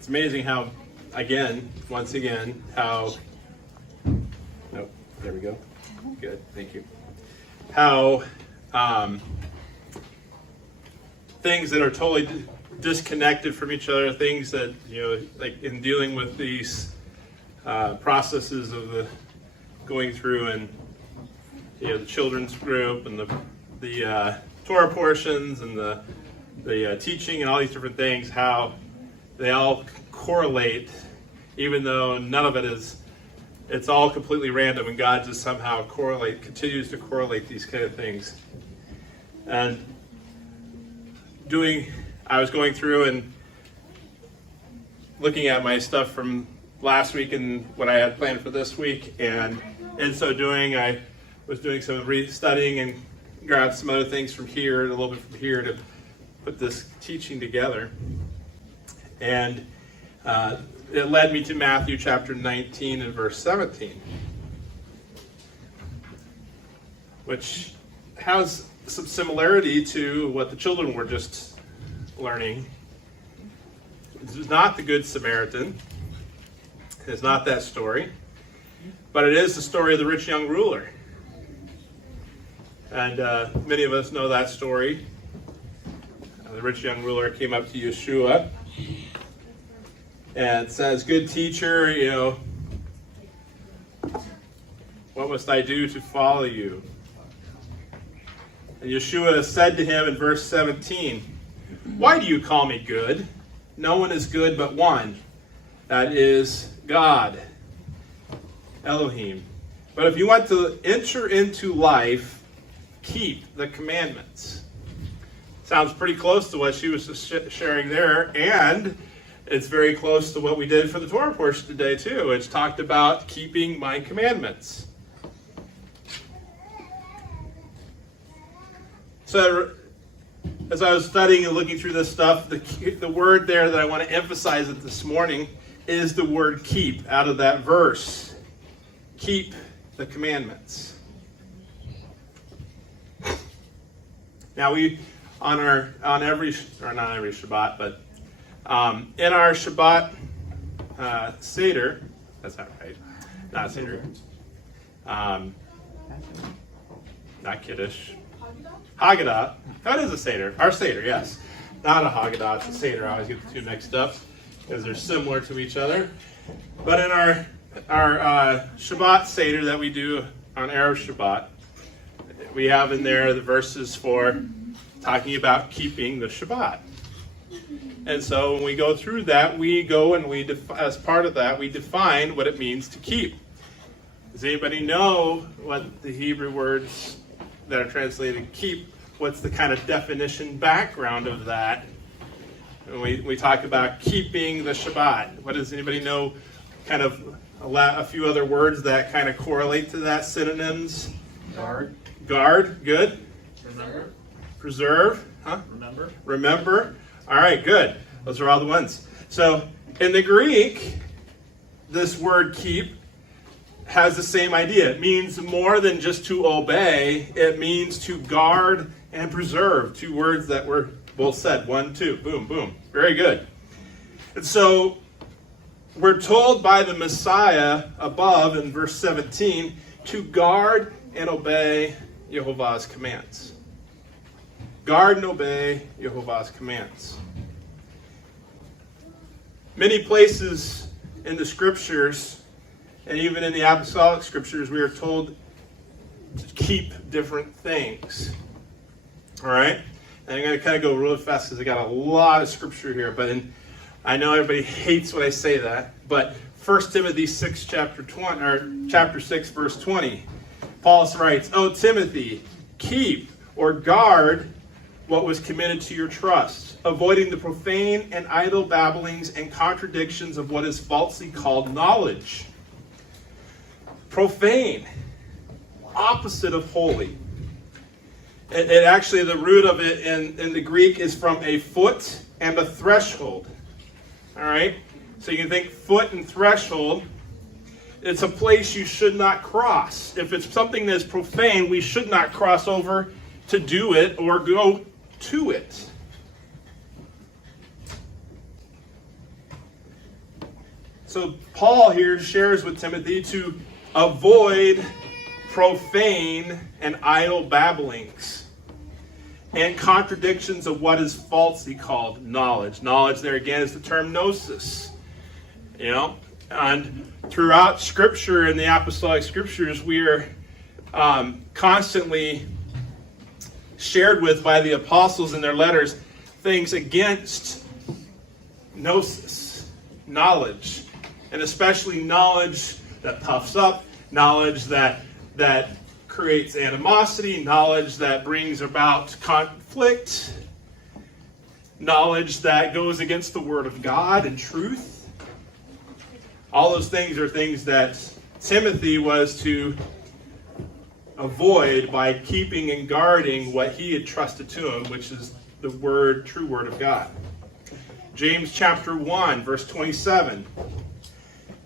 It's amazing how, once again, how, nope, there we go. Good, thank you. How things that are totally disconnected from each other, things that, like in dealing with these processes of the going through and, the children's group and the Torah portions and the teaching and all these different things, how they all correlate, even though none of it is, it's all completely random, and God just somehow continues to correlate these kind of things. And I was going through and looking at my stuff from last week and what I had planned for this week, and in so doing, I was doing some studying and grabbed some other things from here and a little bit from here to put this teaching together. And it led me to Matthew chapter 19 and verse 17, which has some similarity to what the children were just learning. This is not the Good Samaritan. It's not that story. But it is the story of the rich young ruler. And many of us know that story. The rich young ruler came up to Yeshua and says, "Good teacher, what must I do to follow you?" And Yeshua said to him in verse 17, "Why do you call me good? No one is good but one, that is God, Elohim. But if you want to enter into life, keep the commandments." Sounds pretty close to what she was just sharing there, and it's very close to what we did for the Torah portion today too, which talked about keeping my commandments. So as I was studying and looking through this stuff, the word there that I want to emphasize it this morning is the word keep out of that verse. Keep the commandments. Now not every Shabbat, but in our Shabbat Seder, that's not right, not Seder, not Kiddush, Haggadah. That is a Seder, our Seder, yes. Not a Haggadah, it's a Seder. I always get the two mixed up because they're similar to each other. But in our Shabbat Seder that we do on Erev Shabbat, we have in there the verses for talking about keeping the Shabbat. And so when we go through that, we go and as part of that, we define what it means to keep. Does anybody know what the Hebrew words that are translated keep, what's the kind of definition background of that? When we talk about keeping the Shabbat, what does anybody know, kind of a few other words that kind of correlate to that, synonyms? Guard, good. Remember. Preserve, Remember. All right, good. Those are all the ones. So in the Greek, this word keep has the same idea. It means more than just to obey. It means to guard and preserve. Two words that were both said. 1, 2, boom, boom. Very good. And so we're told by the Messiah above in verse 17 to guard and obey Yehovah's commands. Guard and obey Yehovah's commands. Many places in the scriptures, and even in the apostolic scriptures, we are told to keep different things. All right? And I'm going to kind of go really fast because I got a lot of scripture here, but I know everybody hates when I say that, but 1 Timothy 6, chapter 6, verse 20, Paul writes, "O Timothy, keep or guard what was committed to your trust, avoiding the profane and idle babblings and contradictions of what is falsely called knowledge." Profane, opposite of holy. It actually, the root of it in the Greek is from a foot and a threshold. All right? So you can think foot and threshold. It's a place you should not cross. If it's something that's profane, we should not cross over to do it or go to it. So Paul here shares with Timothy to avoid profane and idle babblings and contradictions of what is falsely called knowledge. Knowledge there again is the term gnosis. And throughout Scripture, in the apostolic scriptures, we are constantly shared with by the apostles in their letters things against gnosis, knowledge, and especially knowledge that puffs up, knowledge that creates animosity, knowledge that brings about conflict, knowledge that goes against the Word of God and truth. All those things are things that Timothy was to avoid by keeping and guarding what he had trusted to him, which is the true word of God. James chapter 1, verse 27.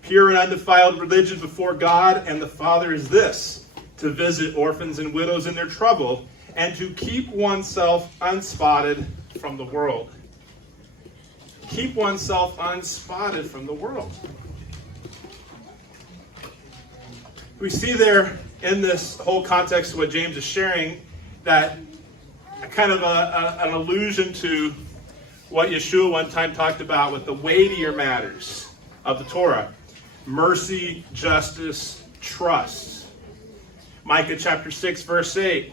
Pure and undefiled religion before God and the Father is this, to visit orphans and widows in their trouble, and to keep oneself unspotted from the world. Keep oneself unspotted from the world. We see there in this whole context of what James is sharing that kind of an allusion to what Yeshua one time talked about with the weightier matters of the Torah. Mercy, justice, trust. Micah chapter 6, verse 8.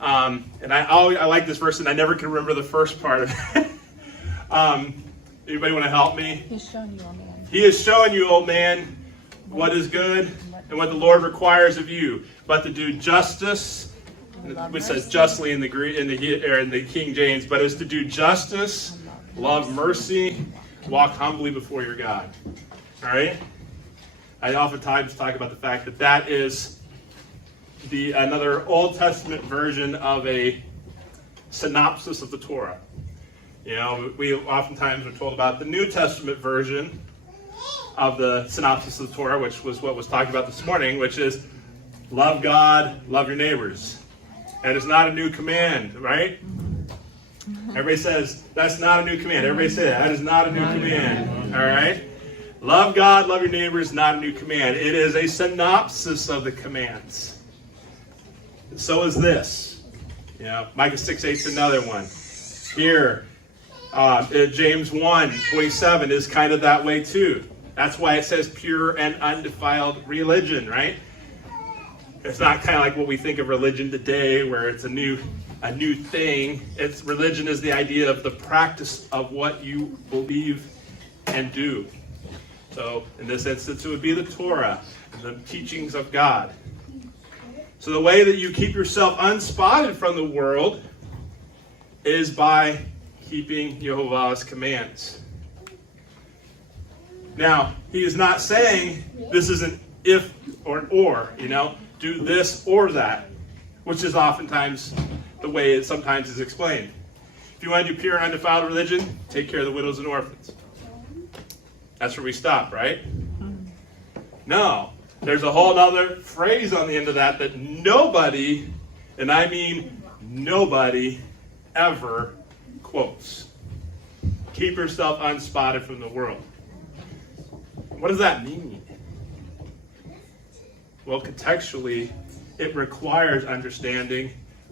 And I like this verse, and I never can remember the first part of it. Anybody want to help me? He's showing you, old man. He is showing you, old man, what is good and what the Lord requires of you, but to do justice, which says justly in the King James, but is to do justice, love mercy, walk humbly before your God. All right? I oftentimes talk about the fact that that is another Old Testament version of a synopsis of the Torah. We oftentimes are told about the New Testament version of the synopsis of the Torah, which was what was talked about this morning, which is love God, love your neighbors. And it's not a new command, right? Everybody says, that's not a new command. Everybody say that. That is not a new command. All right? Love God, love your neighbors, not a new command. It is a synopsis of the commands. So is this. Micah 6:8 is another one. Here, James 1:27 is kind of that way too. That's why it says pure and undefiled religion, right? It's not kind of like what we think of religion today, where it's a new thing. Religion is the idea of the practice of what you believe and do. So in this instance, it would be the Torah, the teachings of God. So the way that you keep yourself unspotted from the world is by keeping Yehovah's commands. Now, he is not saying this is an if or an or, do this or that, which is oftentimes the way it sometimes is explained. If you want to do pure and undefiled religion, take care of the widows and orphans. That's where we stop, right? No. There's a whole other phrase on the end of that nobody, and I mean nobody, ever quotes. Keep yourself unspotted from the world. What does that mean? Well, contextually, it requires understanding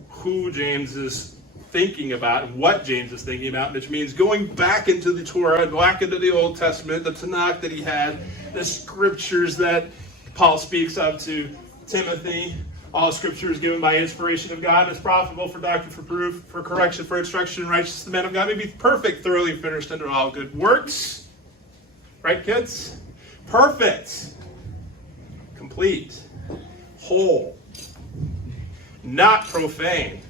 who James is thinking about and what James is thinking about, which means going back into the Torah, back into the Old Testament, the Tanakh that he had, the scriptures that Paul speaks of to Timothy. All scripture is given by inspiration of God and is profitable for doctrine, for proof, for correction, for instruction in righteousness. The man of God may be perfect, thoroughly finished under all good works. Right, kids? Perfect. Complete. Whole. Not profane.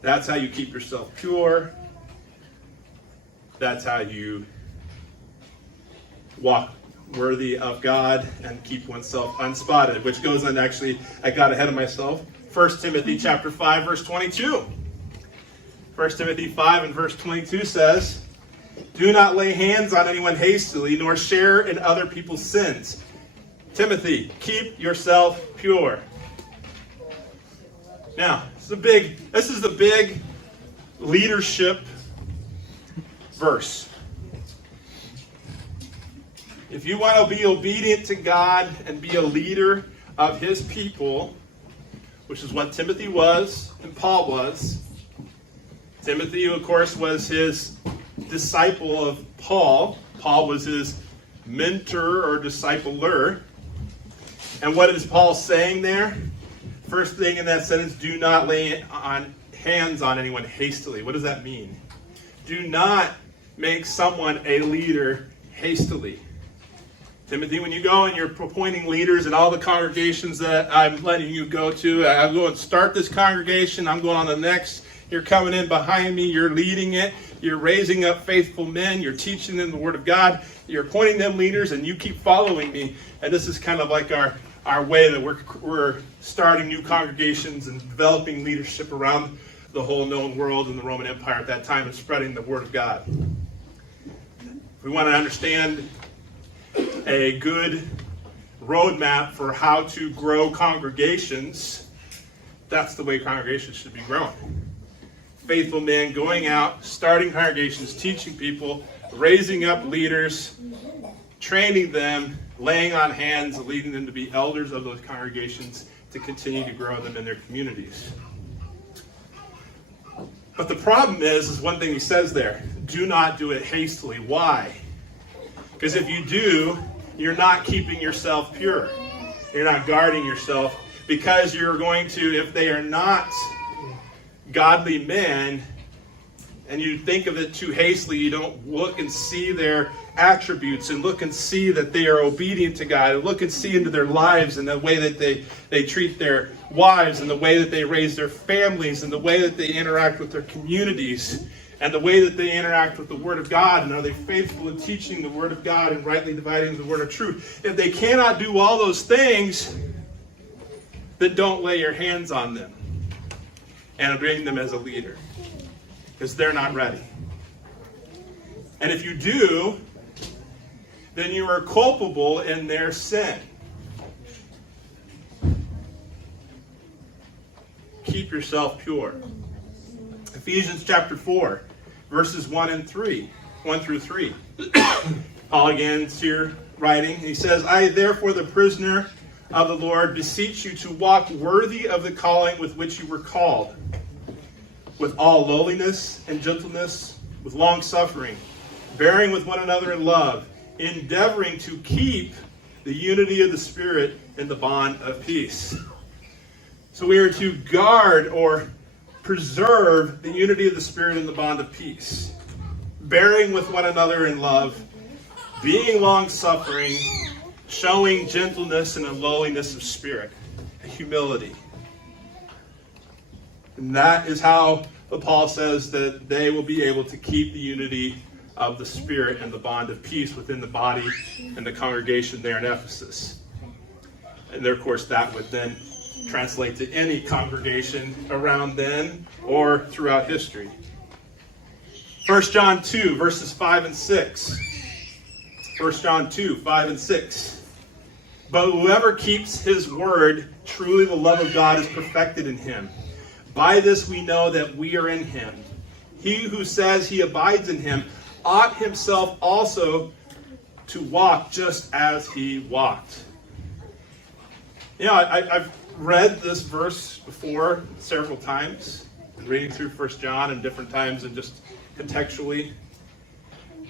That's how you keep yourself pure. That's how you walk worthy of God and keep oneself unspotted, which goes on, actually, I got ahead of myself. 1 Timothy chapter 5, verse 22. 1 Timothy 5 and verse 22 says, do not lay hands on anyone hastily, nor share in other people's sins. Timothy, keep yourself pure. Now, this is the big leadership verse. If you want to be obedient to God and be a leader of his people, which is what Timothy was and Paul was. Timothy, of course, was his disciple of Paul. Paul was his mentor or discipler. And what is Paul saying there? First thing in that sentence, do not lay hands on anyone hastily. What does that mean? Do not make someone a leader hastily. Timothy, when you go and you're appointing leaders in all the congregations that I'm letting you go to, I'm going to start this congregation, I'm going on the next, you're coming in behind me, you're leading it, you're raising up faithful men, you're teaching them the Word of God, you're appointing them leaders, and you keep following me. And this is kind of like our way that we're starting new congregations and developing leadership around the whole known world in the Roman Empire at that time and spreading the Word of God. If we want to understand a good roadmap for how to grow congregations, that's the way congregations should be grown. Faithful men going out, starting congregations, teaching people, raising up leaders, training them, laying on hands, leading them to be elders of those congregations to continue to grow them in their communities. But the problem is one thing he says there, do not do it hastily. Why? Because if you do, you're not keeping yourself pure. You're not guarding yourself, because you're going to, if they are not godly men, and you think of it too hastily, you don't look and see their attributes and look and see that they are obedient to God, and look and see into their lives and the way that they treat their wives and the way that they raise their families and the way that they interact with their communities and the way that they interact with the Word of God, and are they faithful in teaching the Word of God and rightly dividing the Word of truth. If they cannot do all those things, then don't lay your hands on them and bring them as a leader, because they're not ready. And if you do, then you are culpable in their sin. Keep yourself pure. Ephesians chapter 4, verses 1 through 3. Paul again is here writing. He says, I therefore, the prisoner of the Lord, beseech you to walk worthy of the calling with which you were called, with all lowliness and gentleness, with long suffering, bearing with one another in love, endeavoring to keep the unity of the Spirit in the bond of peace. So we are to guard or preserve the unity of the Spirit in the bond of peace, bearing with one another in love, being long-suffering, showing gentleness and a lowliness of spirit, a humility. And that is how Paul says that they will be able to keep the unity of the Spirit and the bond of peace within the body and the congregation there in Ephesus. And of course, that would then translate to any congregation around then or throughout history. 1 John 2, verses 5 and 6. 1 John 2, 5 and 6. But whoever keeps his word, truly the love of God is perfected in him. By this we know that we are in him. He who says he abides in him ought himself also to walk just as he walked. You know, I've read this verse before several times, reading through 1 John and different times and just contextually.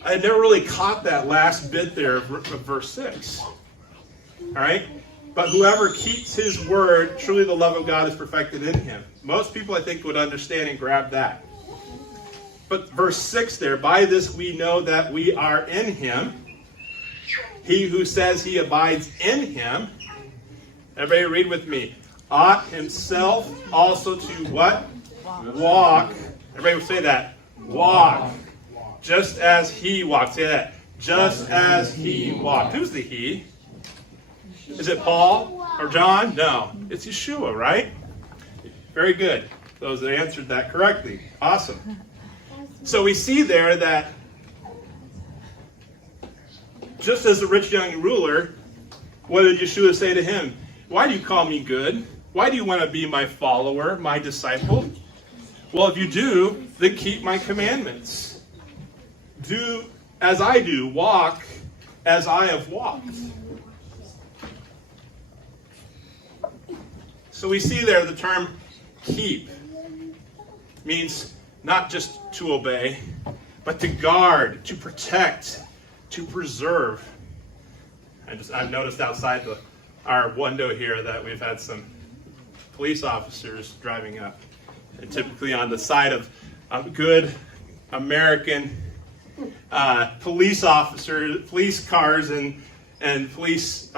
I had never really caught that last bit there of verse 6. All right? But whoever keeps his word, truly the love of God is perfected in him. Most people, I think, would understand and grab that. But verse 6 there, by this we know that we are in him. He who says he abides in him, everybody read with me, ought himself also to what? Walk. Everybody will say that. Walk. Just as he walked. Say that. Just as he walked. Who's the he? Is it Paul or John? No. It's Yeshua, right? Very good. Those that answered that correctly. Awesome. So we see there that just as the rich young ruler, what did Yeshua say to him? Why do you call me good? Why do you want to be my follower, my disciple? Well, if you do, then keep my commandments. do as I do, walk as I have walked. So we see there the term keep means not just to obey, but to guard, to protect, to preserve. I've noticed outside our window here that we've had some police officers driving up, and typically on the side of good American police officers, police cars, and police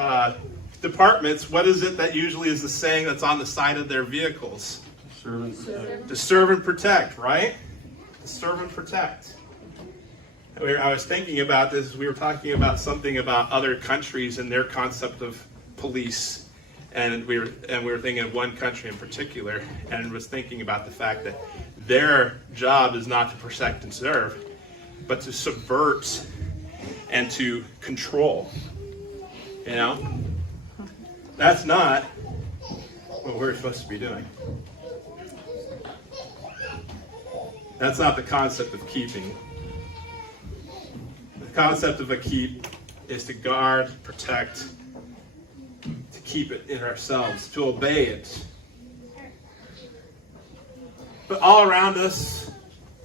departments. What is it that usually is the saying that's on the side of their vehicles? To serve and protect, right? To serve and protect. I was thinking about this. We were talking about something about other countries and their concept of police, and we were thinking of one country in particular, and was thinking about the fact that their job is not to protect and serve, but to subvert and to control. You know, that's not what we're supposed to be doing. That's not the concept of keeping. The concept of a keep is to guard, protect, to keep it in ourselves, to obey it. But all around us,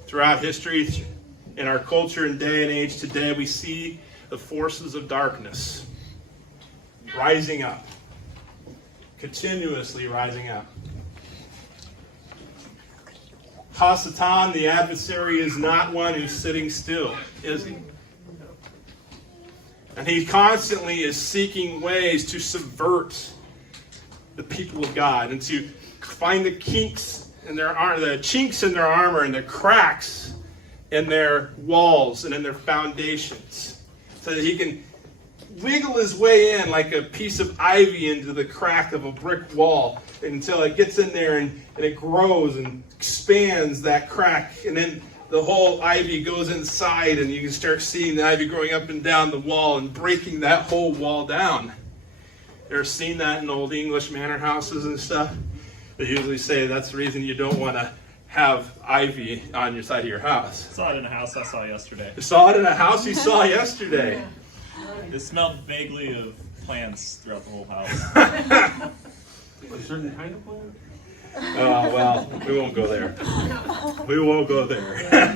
throughout history, in our culture and day and age today, we see the forces of darkness rising up, continuously rising up. Hasatan, the adversary, is not one who's sitting still, is he? And he constantly is seeking ways to subvert the people of God and to find the kinks in their the chinks in their armor and the cracks in their walls and in their foundations, so that he can wiggle his way in like a piece of ivy into the crack of a brick wall until it gets in there and it grows and expands that crack, and then the whole ivy goes inside and you can start seeing the ivy growing up and down the wall and breaking that whole wall down. You ever seen that in old English manor houses and stuff? They usually say that's the reason you don't want to have ivy on your side of your house. I saw it in a house I saw yesterday. You saw it in a house you saw yesterday. It smelled vaguely of plants throughout the whole house. A certain kind of plant? Oh, well, we won't go there. We won't go there.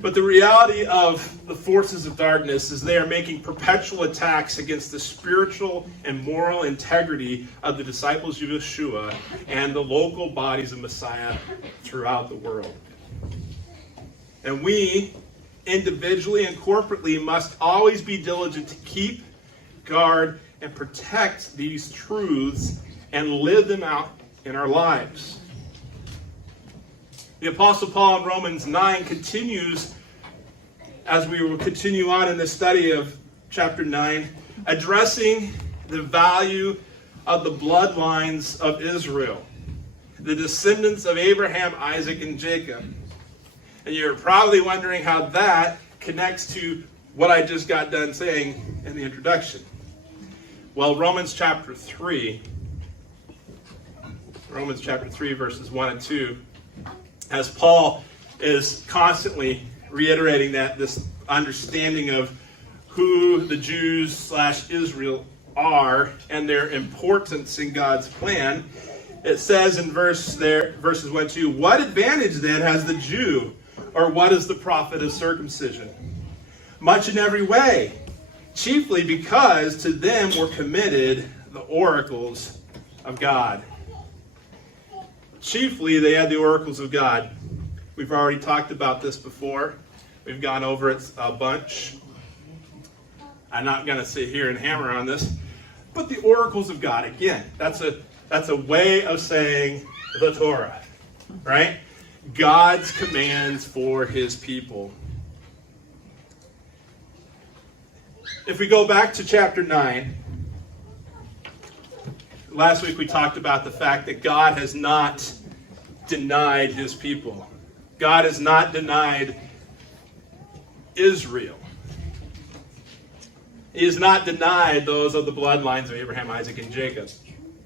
But the reality of the forces of darkness is they are making perpetual attacks against the spiritual and moral integrity of the disciples of Yeshua and the local bodies of Messiah throughout the world. And we, individually and corporately, must always be diligent to keep, guard, and protect these truths and live them out in our lives. The Apostle Paul in Romans 9 continues, as we will continue on in the study of chapter 9, addressing the value of the bloodlines of Israel, the descendants of Abraham, Isaac, and Jacob. And you're probably wondering how that connects to what I just got done saying in the introduction. Well, Romans chapter 3 verses 1 and 2, as Paul is constantly reiterating that this understanding of who the Jews / Israel are and their importance in God's plan, it says in verses 1 and 2, what advantage then has the Jew, or what is the profit of circumcision? Much in every way, chiefly because to them were committed the oracles of God. Chiefly, they had the oracles of God. We've already talked about this before. We've gone over it a bunch. I'm not going to sit here and hammer on this. But the oracles of God, again, that's a way of saying the Torah, right? God's commands for his people. If we go back to chapter 9, last week we talked about the fact that God has not denied his people. God has not denied Israel. He has not denied those of the bloodlines of Abraham, Isaac, and Jacob.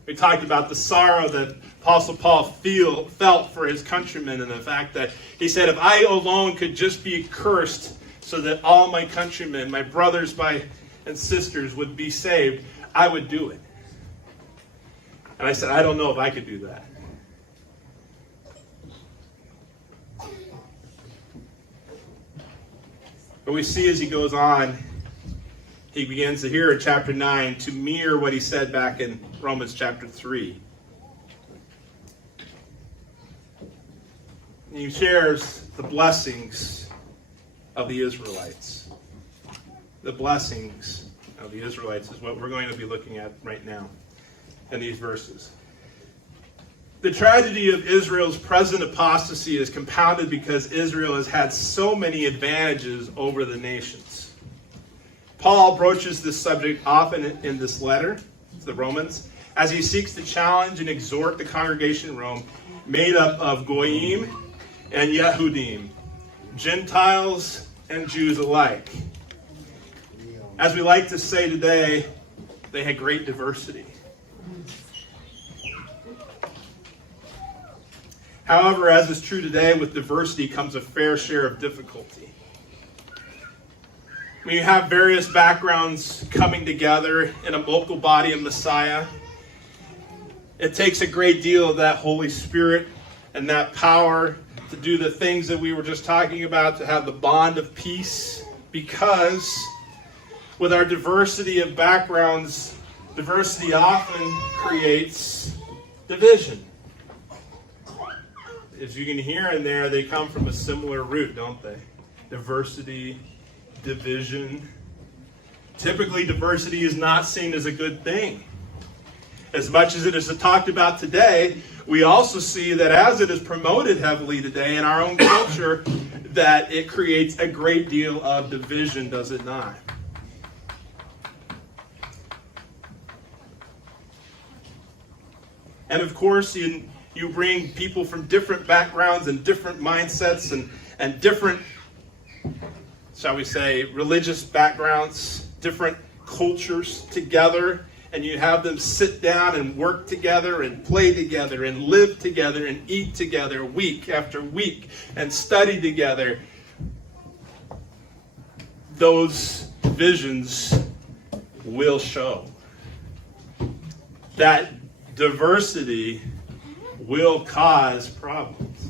We talked about the sorrow that Apostle Paul felt for his countrymen, and the fact that he said, if I alone could just be cursed so that all my countrymen, my brothers and sisters would be saved, I would do it. And I said, I don't know if I could do that. But we see as he goes on, he begins to hear in chapter 9 to mirror what he said back in Romans chapter 3. And he shares the blessings of the Israelites. The blessings of the Israelites is what we're going to be looking at right now in these verses. The tragedy of Israel's present apostasy is compounded because Israel has had so many advantages over the nations. Paul broaches this subject often in this letter to the Romans as he seeks to challenge and exhort the congregation in Rome, made up of Goyim and Yehudim, Gentiles and Jews alike. As we like to say today, they had great diversity. However, as is true today, with diversity comes a fair share of difficulty. When you have various backgrounds coming together in a local body of Messiah, it takes a great deal of that Holy Spirit and that power to do the things that we were just talking about, to have the bond of peace, because with our diversity of backgrounds, diversity often creates division. As you can hear in there, they come from a similar root, don't they? Diversity, division. Typically, diversity is not seen as a good thing. As much as it is talked about today, we also see that as it is promoted heavily today in our own culture, that it creates a great deal of division, does it not? And of course, you bring people from different backgrounds and different mindsets and different, shall we say, religious backgrounds, different cultures together, and you have them sit down and work together and play together and live together and eat together week after week and study together. Those divisions will show. That diversity will cause problems.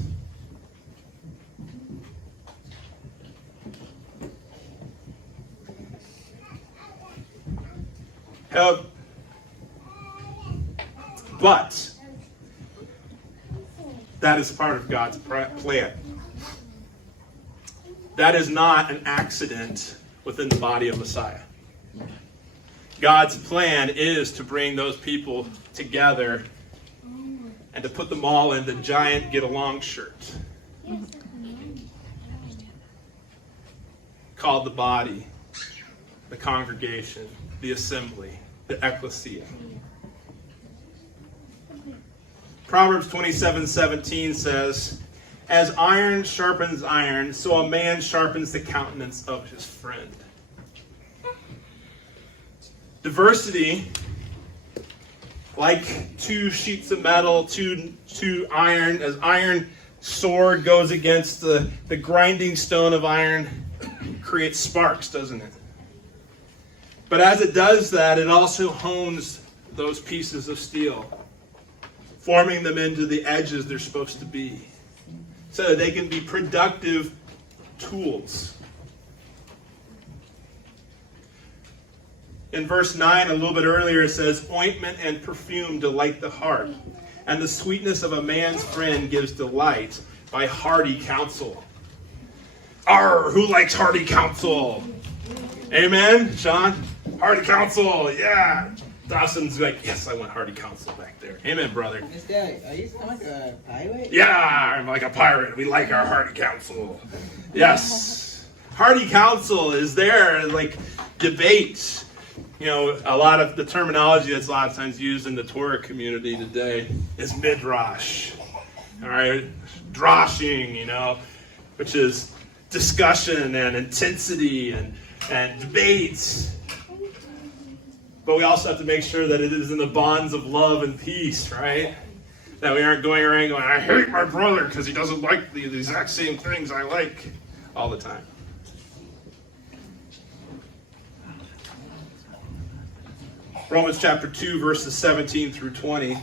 But that is part of God's plan. That is not an accident within the body of Messiah. God's plan is to bring those people together and to put them all in the giant get-along shirt called the body, the congregation, the assembly, the ecclesia. Proverbs 27:17 says, as iron sharpens iron, so a man sharpens the countenance of his friend. Diversity, like two sheets of metal, two iron, as iron sword goes against the grinding stone of iron, creates sparks, doesn't it? But as it does that, it also hones those pieces of steel, forming them into the edges they're supposed to be, so that they can be productive tools. In verse 9, a little bit earlier, it says, ointment and perfume delight the heart, and the sweetness of a man's friend gives delight by hearty counsel. Arr, who likes hearty counsel? Amen, Sean? Hearty counsel, yeah. Dawson's like, yes, I want hearty counsel back there. Amen, brother. This guy, are you like a pirate? Yeah, I'm like a pirate. We like our hearty counsel. Yes. Hearty counsel is there, like debate. You know, a lot of the terminology that's a lot of times used in the Torah community today is midrash. All right? Drashing, you know, which is discussion and intensity and debates. But we also have to make sure that it is in the bonds of love and peace, right? That we aren't going around going, I hate my brother because he doesn't like the exact same things I like all the time. Romans chapter 2, verses 17 through 20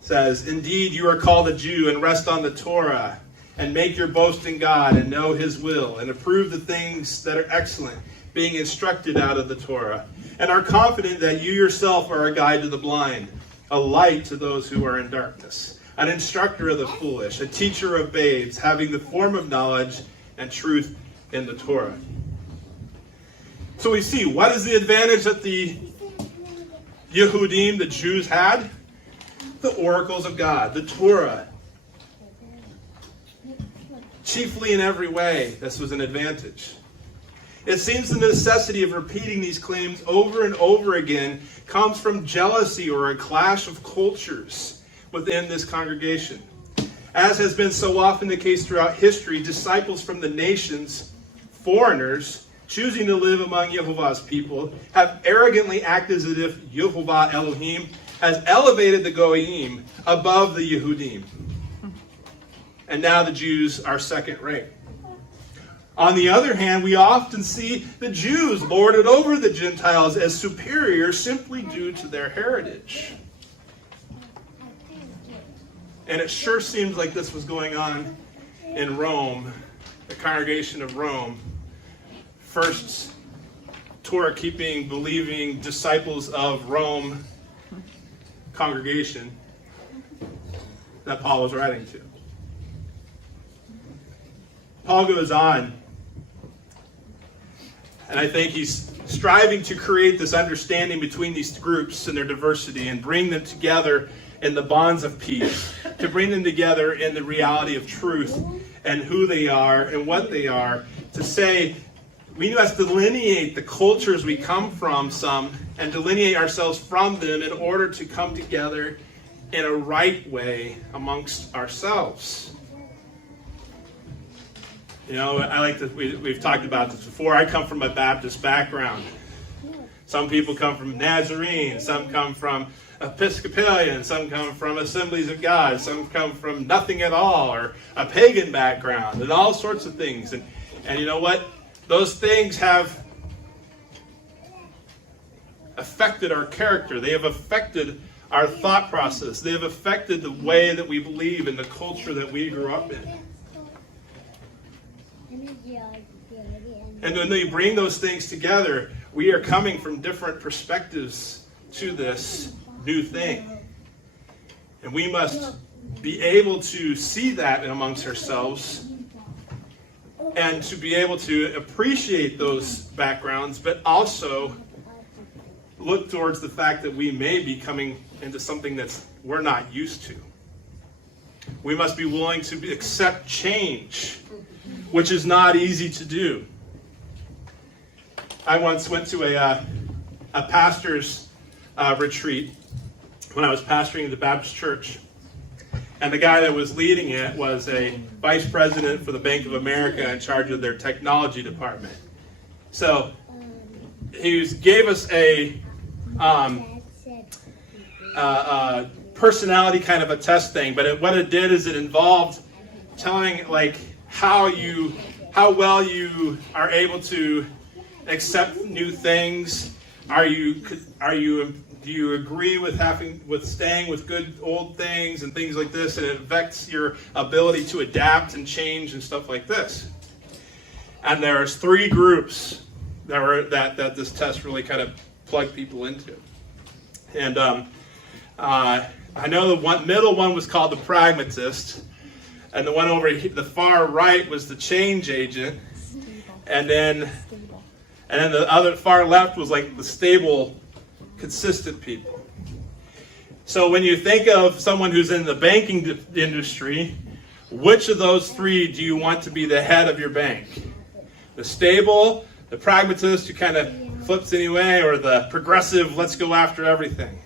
says, Indeed, you are called a Jew and rest on the Torah, and make your boast in God and know his will, and approve the things that are excellent, being instructed out of the Torah, and are confident that you yourself are a guide to the blind, a light to those who are in darkness, an instructor of the foolish, a teacher of babes, having the form of knowledge and truth in the Torah. So we see, what is the advantage that the Yehudim, the Jews, had? The oracles of God, the Torah. Chiefly in every way, this was an advantage. It seems the necessity of repeating these claims over and over again comes from jealousy or a clash of cultures within this congregation. As has been so often the case throughout history, disciples from the nations, foreigners, choosing to live among Yehovah's people, have arrogantly acted as if Yehovah Elohim has elevated the Goyim above the Yehudim. And now the Jews are second rate. On the other hand, we often see the Jews lorded over the Gentiles as superior simply due to their heritage. And it sure seems like this was going on in Rome, the congregation of Rome. First Torah-keeping, believing disciples of Rome congregation that Paul was writing to. Paul goes on, and I think he's striving to create this understanding between these groups and their diversity and bring them together in the bonds of peace, to bring them together in the reality of truth and who they are and what they are, to say we must delineate the cultures we come from and delineate ourselves from them in order to come together in a right way amongst ourselves. You know, I like to, we've talked about this before. I come from a Baptist background. Some people come from Nazarene, some come from Episcopalian, some come from Assemblies of God, some come from nothing at all, or a pagan background, and all sorts of things. And you know what? Those things have affected our character. They have affected our thought process. They have affected the way that we believe in the culture that we grew up in. And when they bring those things together, we are coming from different perspectives to this new thing. And we must be able to see that amongst ourselves and to be able to appreciate those backgrounds, but also look towards the fact that we may be coming into something that we're not used to. We must be willing to accept change, which is not easy to do. I once went to a pastor's retreat when I was pastoring the Baptist church. And the guy that was leading it was a vice president for the Bank of America in charge of their technology department. So he gave us a personality kind of a test thing, but what it did is it involved telling like how well you are able to accept new things. Do you agree with staying with good old things and things like this? And it affects your ability to adapt and change and stuff like this. And there's 3 groups that this test really kind of plugged people into. And I know the middle one was called the pragmatist, and the one over the far right was the change agent, and then the other far left was like the stable, consistent people. So when you think of someone who's in the banking industry, which of those 3 do you want to be the head of your bank? The stable, the pragmatist who kind of flips anyway, or the progressive, let's go after everything?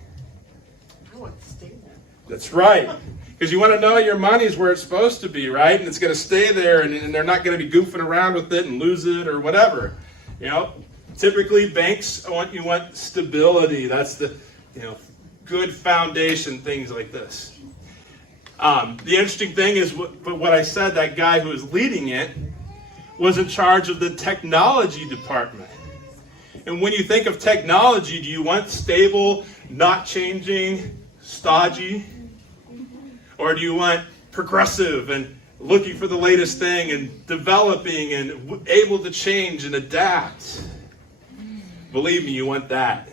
I want to stay there. That's right. Because you want to know your money's where it's supposed to be, right? And it's going to stay there, and they're not going to be goofing around with it and lose it or whatever. You know, Typically, banks want stability. That's the good foundation, things like this. The interesting thing is what I said, that guy who was leading it was in charge of the technology department. And when you think of technology, do you want stable, not changing, stodgy? Or do you want progressive and looking for the latest thing and developing and able to change and adapt? Believe me, you want that.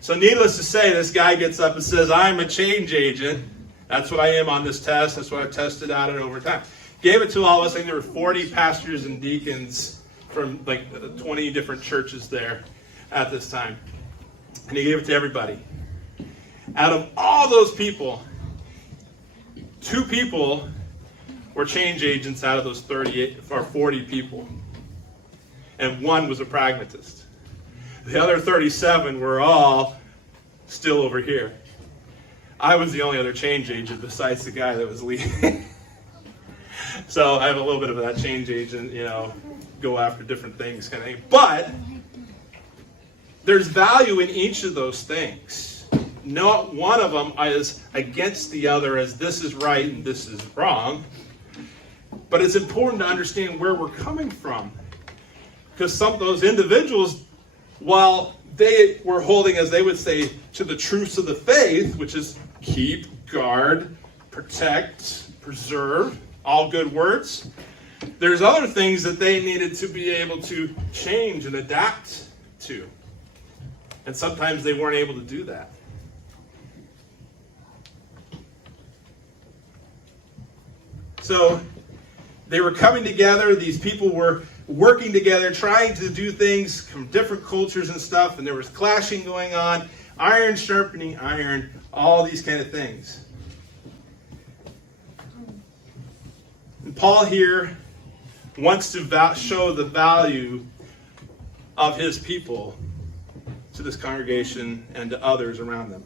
So needless to say, this guy gets up and says, I'm a change agent. That's what I am on this test. That's what I've tested out over time. Gave it to all of us. I think there were 40 pastors and deacons from like 20 different churches there at this time. And he gave it to everybody. Out of all those people, 2 people were change agents out of those 38 or 40 people. And 1 was a pragmatist. The other 37 were all still over here. I was the only other change agent besides the guy that was leading. So I have a little bit of that change agent, go after different things kind of thing. But there's value in each of those things. Not one of them is against the other as this is right and this is wrong. But it's important to understand where we're coming from. Because some of those individuals, while they were holding, as they would say, to the truths of the faith, which is keep, guard, protect, preserve, all good words, there's other things that they needed to be able to change and adapt to. And sometimes they weren't able to do that. So they were coming together, these people were working together, trying to do things from different cultures and stuff, and there was clashing going on, iron sharpening iron, all these kind of things. And Paul here wants to show the value of his people to this congregation and to others around them.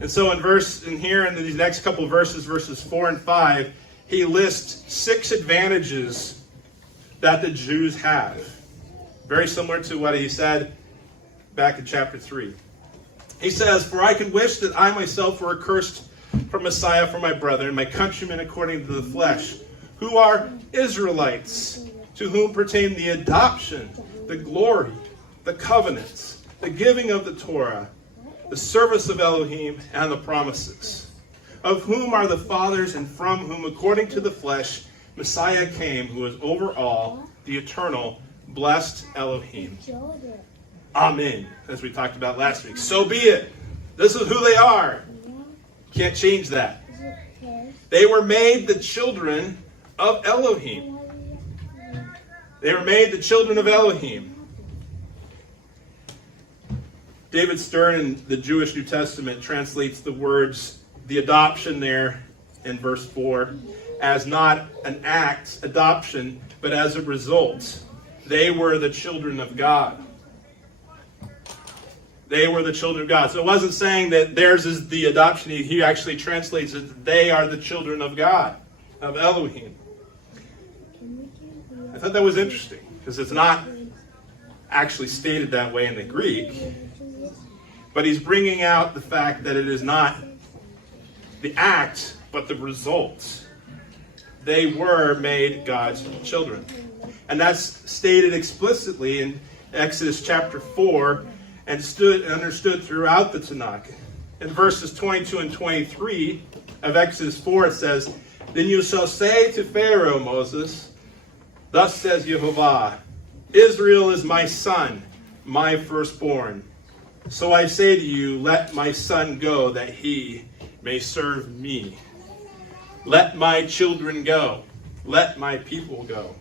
And so in these next couple of verses 4 and 5, he lists 6 advantages that the Jews have. Very similar to what he said back in chapter 3. He says, For I could wish that I myself were accursed from Messiah for my brethren, my countrymen according to the flesh, who are Israelites, to whom pertain the adoption, the glory, the covenants, the giving of the Torah, the service of Elohim, and the promises, of whom are the fathers, and from whom, according to the flesh, Messiah came, who is over all, the eternal, blessed Elohim. Amen, as we talked about last week. So be it. This is who they are. Can't change that. They were made the children of Elohim. They were made the children of Elohim. David Stern in the Jewish New Testament translates the words, the adoption there in verse 4, as not an act, adoption, but as a result. They were the children of God. They were the children of God. So it wasn't saying that theirs is the adoption. He actually translates it that they are the children of God, of Elohim. I thought that was interesting, because it's not actually stated that way in the Greek. But he's bringing out the fact that it is not the act, but the result. They were made God's children. And that's stated explicitly in Exodus chapter 4 and understood throughout the Tanakh. In verses 22 and 23 of Exodus 4 it says, Then you shall say to Pharaoh, Moses, Thus says Jehovah, Israel is my son, my firstborn. So I say to you, let my son go, that he may serve me. Let my children go. Let my people go.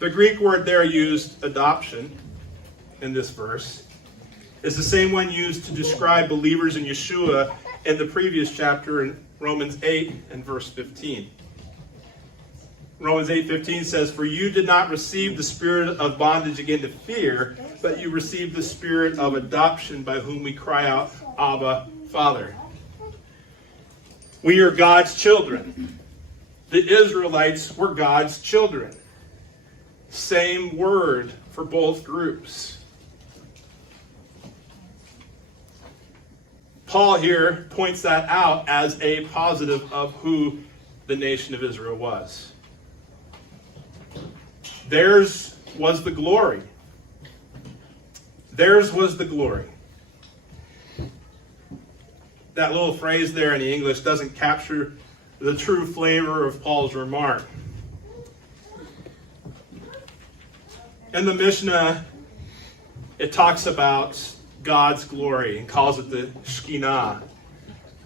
The Greek word there used, adoption, in this verse, is the same one used to describe believers in Yeshua in the previous chapter in Romans 8 and verse 15. Romans 8:15 says, For you did not receive the spirit of bondage again to fear, but you received the spirit of adoption, by whom we cry out, Abba, Father. We are God's children. The Israelites were God's children. Same word for both groups. Paul here points that out as a positive of who the nation of Israel was. Theirs was the glory. Theirs was the glory. That little phrase there in the English doesn't capture the true flavor of Paul's remark. In the Mishnah, it talks about God's glory and calls it the Shekinah.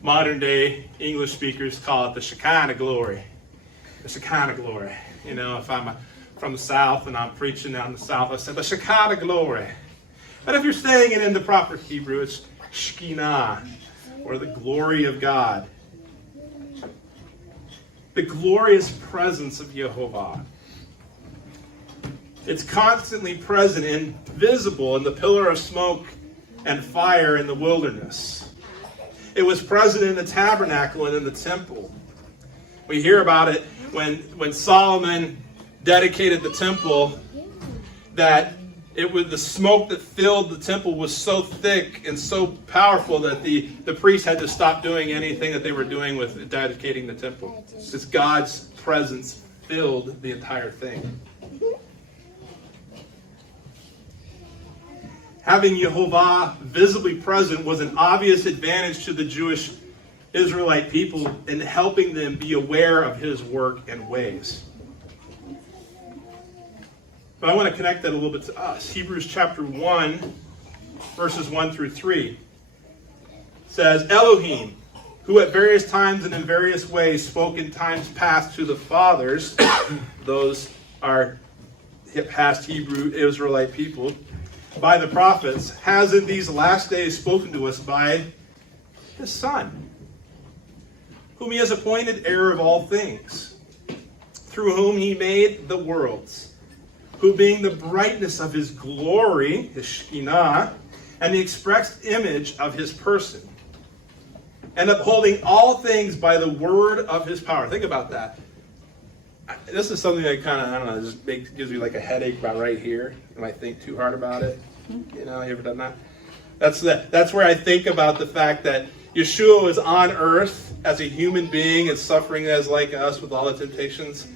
Modern day English speakers call it the Shekinah glory. The Shekinah glory. You know, if I'm from the South and I'm preaching down the South, I say the Shekinah glory. But if you're saying it in the proper Hebrew, it's Shekinah, or the glory of God. The glorious presence of Jehovah. It's constantly present and visible in the pillar of smoke and fire in the wilderness. It was present in the tabernacle and in the temple. We hear about it when Solomon dedicated the temple, that it was the smoke that filled the temple was so thick and so powerful that the priests had to stop doing anything that they were doing with dedicating the temple. It's God's presence filled the entire thing. Having Jehovah visibly present was an obvious advantage to the Jewish Israelite people in helping them be aware of his work and ways. But I want to connect that a little bit to us. Hebrews chapter 1, verses 1 through 3 says, Elohim, who at various times and in various ways spoke in times past to the fathers, those are past Hebrew Israelite people, by the prophets, has in these last days spoken to us by his Son, whom he has appointed heir of all things, through whom he made the worlds, who being the brightness of his glory, his Shekinah, and the expressed image of his person, and upholding all things by the word of his power. Think about that. This is something that kind of, I don't know, just gives me like a headache about right here. When I think too hard about it. You know, you ever done that? That's where I think about the fact that Yeshua was on earth as a human being and suffering as like us with all the temptations.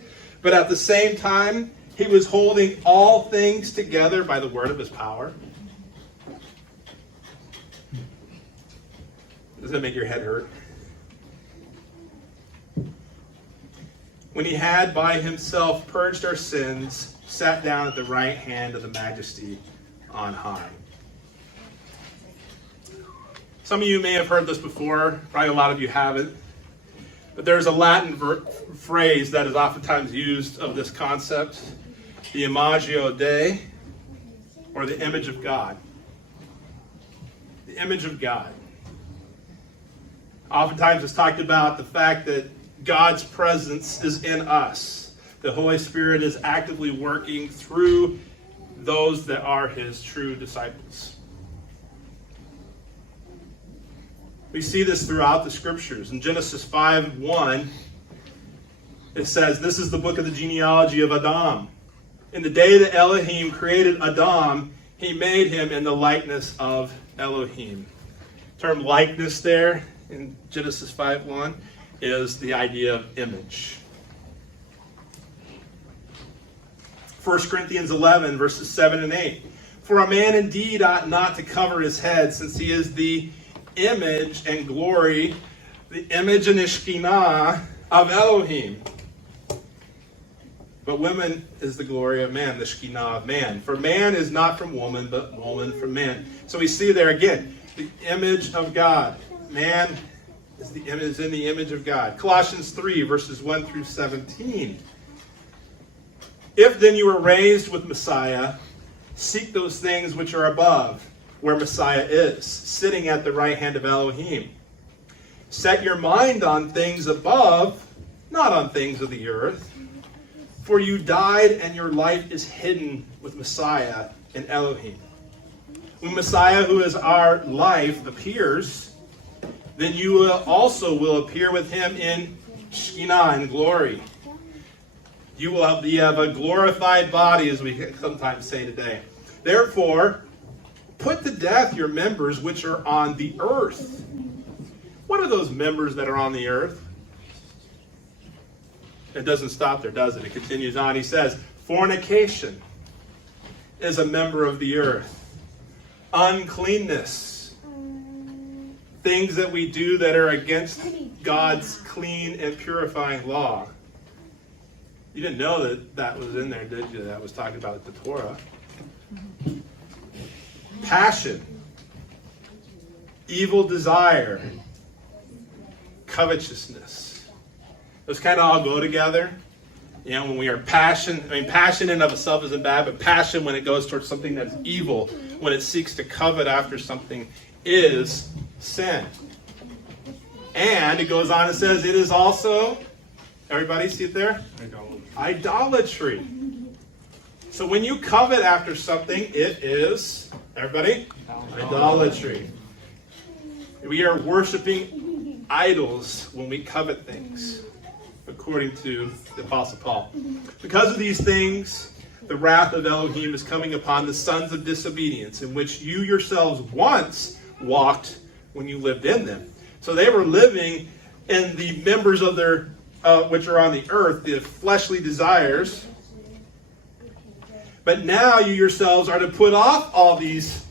But at the same time, he was holding all things together by the word of his power. Does that make your head hurt? When he had by himself purged our sins, sat down at the right hand of the majesty on high. Some of you may have heard this before, probably a lot of you haven't. But there's a Latin phrase that is oftentimes used of this concept, the imago Dei, or the image of God. The image of God. Oftentimes it's talked about the fact that God's presence is in us. The Holy Spirit is actively working through those that are his true disciples. We see this throughout the scriptures. In Genesis 5:1, it says, this is the book of the genealogy of Adam. In the day that Elohim created Adam, he made him in the likeness of Elohim. The term likeness there in Genesis 5:1 is the idea of image. 1 Corinthians 11, verses 7 and 8. For a man indeed ought not to cover his head, since he is the image and glory, the image and the Shekinah of Elohim. But woman is the glory of man, the Shekinah of man. For man is not from woman, but woman from man. So we see there again, the image of God. Man is in the image of God. Colossians 3, verses 1 through 17. If then you were raised with Messiah, seek those things which are above, where Messiah is, sitting at the right hand of Elohim. Set your mind on things above, not on things of the earth. For you died, and your life is hidden with Messiah in Elohim. When Messiah, who is our life, appears, then you also will appear with him in Shekinah, in glory. You have a glorified body, as we sometimes say today. Therefore, put to death your members which are on the earth. What are those members that are on the earth? It doesn't stop there, does it? It continues on. He says, fornication is a member of the earth. Uncleanness. Things that we do that are against God's clean and purifying law. You didn't know that that was in there, did you? That was talking about the Torah. Passion. Evil desire. Covetousness. Those kind of all go together. You know, when we are passion in and of itself isn't bad, but passion when it goes towards something that's evil, when it seeks to covet after something, is sin. And it goes on and says it is also, everybody see it there? Idolatry. So when you covet after something, it is, everybody? Idolatry. We are worshiping idols when we covet things, according to the Apostle Paul. Because of these things, the wrath of Elohim is coming upon the sons of disobedience, in which you yourselves once walked when you lived in them. So they were living in the members of their, which are on the earth, the fleshly desires. But now you yourselves are to put off all these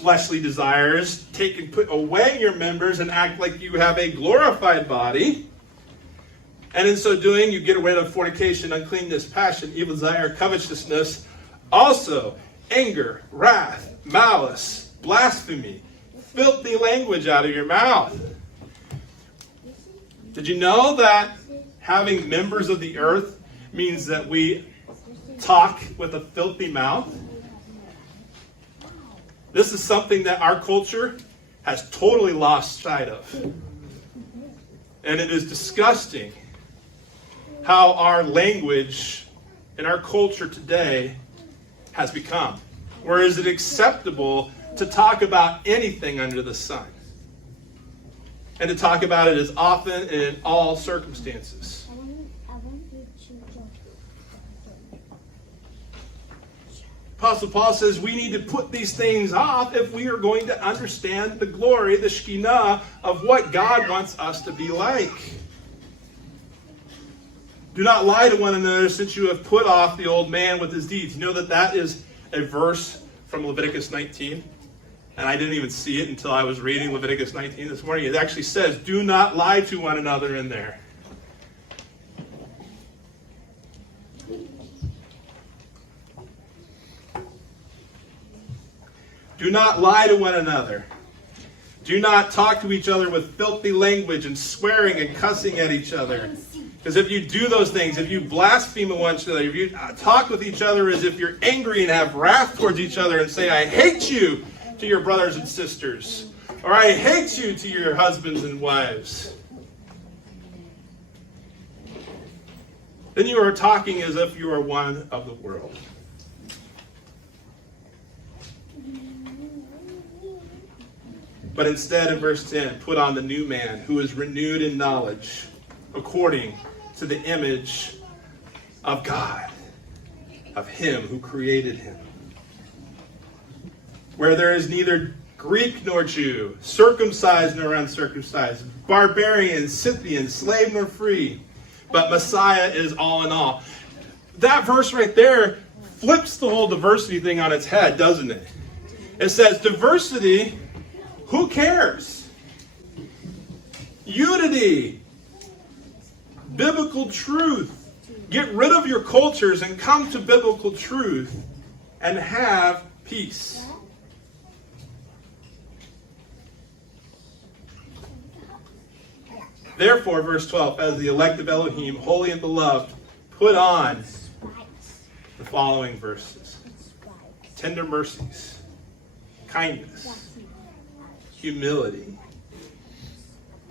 fleshly desires, take and put away your members and act like you have a glorified body. And in so doing, you get rid of fornication, uncleanness, passion, evil desire, covetousness, also anger, wrath, malice, blasphemy, filthy language out of your mouth. Did you know that having members of the earth means that we talk with a filthy mouth? This is something that our culture has totally lost sight of. And it is disgusting how our language in our culture today has become. Where is it acceptable to talk about anything under the sun? And to talk about it as often and in all circumstances. Apostle Paul says we need to put these things off if we are going to understand the glory, the Shekinah of what God wants us to be like. Do not lie to one another, since you have put off the old man with his deeds. You know that is a verse from Leviticus 19. And I didn't even see it until I was reading Leviticus 19 this morning. It actually says, do not lie to one another in there. Do not lie to one another. Do not talk to each other with filthy language and swearing and cussing at each other. Because if you do those things, if you blaspheme one another, if you talk with each other as if you're angry and have wrath towards each other and say, I hate you to your brothers and sisters, or I hate you to your husbands and wives, then you are talking as if you are one of the world. But instead, in verse 10, put on the new man who is renewed in knowledge according to the image of God, of him who created him. Where there is neither Greek nor Jew, circumcised nor uncircumcised, barbarian, Scythian, slave nor free, but Messiah is all in all. That verse right there flips the whole diversity thing on its head, doesn't it? It says diversity, who cares? Unity, biblical truth. Get rid of your cultures and come to biblical truth and have peace. Therefore, verse 12, as the elect of Elohim, holy and beloved, put on the following verses. Tender mercies, kindness, humility,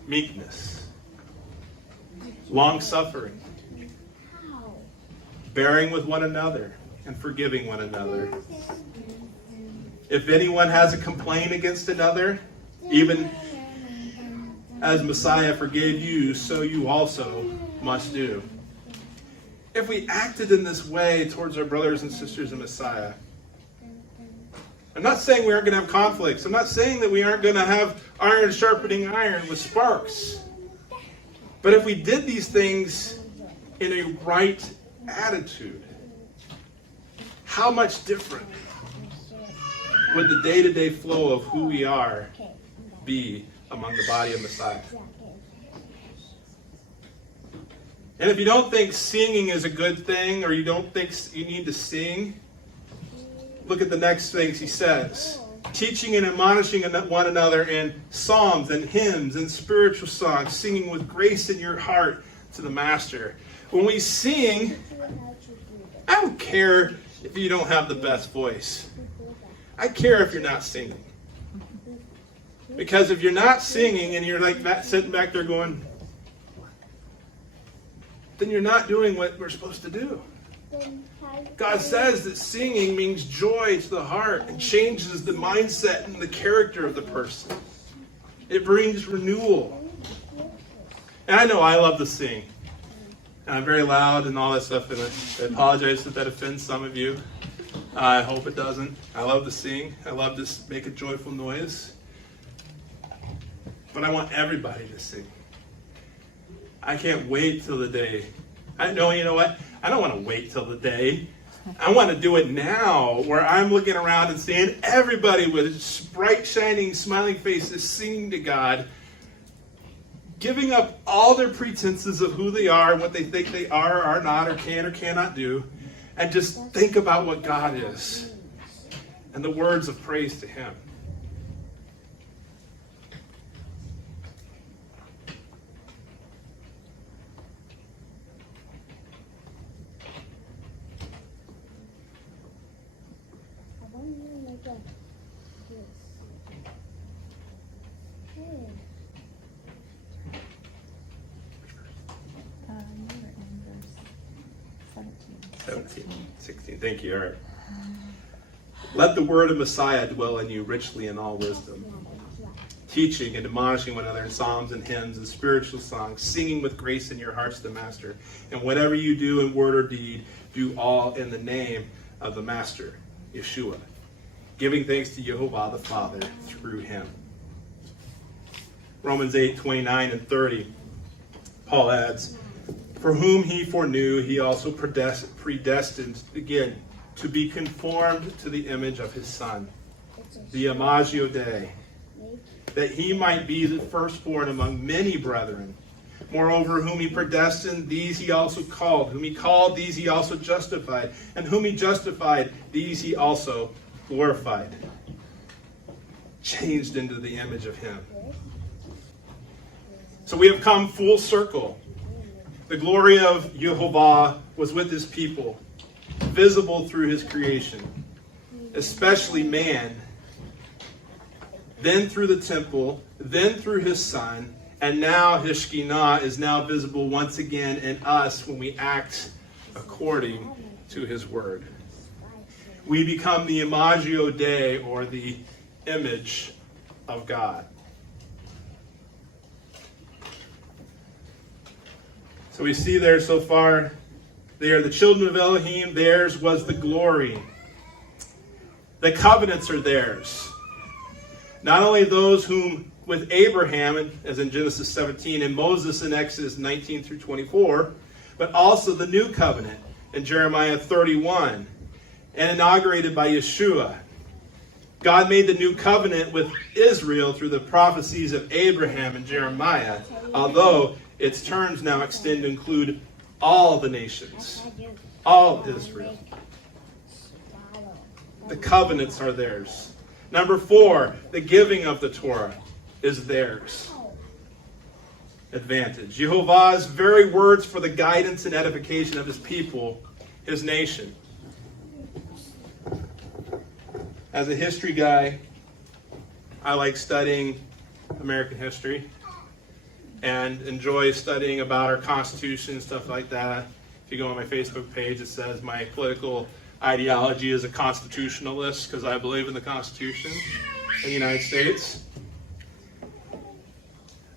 meekness, long-suffering, bearing with one another and forgiving one another. If anyone has a complaint against another, even as Messiah forgave you, so you also must do. if we acted in this way towards our brothers and sisters in Messiah. I'm not saying we aren't going to have conflicts. I'm not saying that we aren't going to have iron sharpening iron with sparks. But if we did these things in a right attitude, how much different would the day-to-day flow of who we are be among the body of Messiah? And if you don't think singing is a good thing, or you don't think you need to sing, look at the next things he says. Teaching and admonishing one another in psalms and hymns and spiritual songs, singing with grace in your heart to the Master. When we sing, I don't care if you don't have the best voice. I care if you're not singing. Because if you're not singing and you're like that, sitting back there going, then you're not doing what we're supposed to do. God says that singing means joy to the heart and changes the mindset and the character of the person. It brings renewal. And I know I love to sing. And I'm very loud and all that stuff, and I apologize if that offends some of you. I hope it doesn't. I love to sing. I love to make a joyful noise. But I want everybody to sing. I can't wait till the day. You know what? I don't want to wait till the day. I want to do it now, where I'm looking around and seeing everybody with bright, shining, smiling faces singing to God, giving up all their pretenses of who they are and what they think they are not, or can or cannot do, and just think about what God is and the words of praise to Him. You were in verse 17. 16. Thank you. All right. Let the word of Messiah dwell in you richly in all wisdom, teaching and admonishing one another in psalms and hymns and spiritual songs, singing with grace in your hearts to the Master. And whatever you do in word or deed, do all in the name of the Master, Yeshua, giving thanks to Jehovah the Father through Him. Romans 8:29 and 30, Paul adds, for whom He foreknew, He also predestined, again, to be conformed to the image of His Son, the Imago Dei, that He might be the firstborn among many brethren. Moreover, whom He predestined, these He also called. Whom He called, these He also justified. And whom He justified, these He also glorified. Changed into the image of Him. So we have come full circle. The glory of Jehovah was with His people, visible through His creation, especially man, then through the temple, then through His Son, and now His Shekinah is now visible once again in us when we act according to His word. We become the Imago Dei, or the image of God. So we see there so far, they are the children of Elohim. Theirs was the glory. The covenants are theirs. Not only those whom with Abraham, as in Genesis 17, and Moses in Exodus 19 through 24, but also the new covenant in Jeremiah 31, and inaugurated by Yeshua. God made the new covenant with Israel through the prophecies of Abraham and Jeremiah, although its terms now extend to include all the nations, all Israel. The covenants are theirs. Number 4, the giving of the Torah is theirs. Advantage. Jehovah's very words for the guidance and edification of His people, His nation. As a history guy, I like studying American history and enjoy studying about our Constitution and stuff like that. If you go on my Facebook page, it says my political ideology is a constitutionalist because I believe in the Constitution in the United States.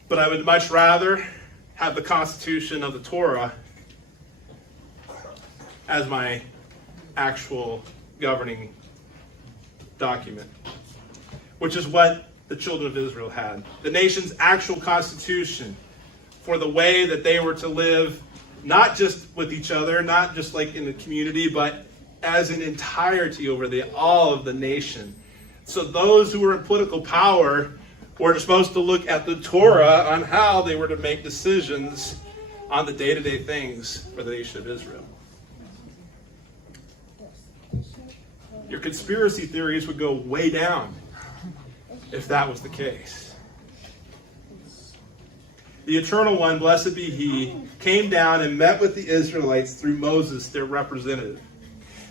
But I would much rather have the Constitution of the Torah as my actual governing document, which is what the children of Israel had. The nation's actual constitution for the way that they were to live, not just with each other, not just like in the community, but as an entirety over all of the nation. So those who were in political power were supposed to look at the Torah on how they were to make decisions on the day-to-day things for the nation of Israel. Your conspiracy theories would go way down if that was the case. The Eternal One, blessed be He, came down and met with the Israelites through Moses, their representative.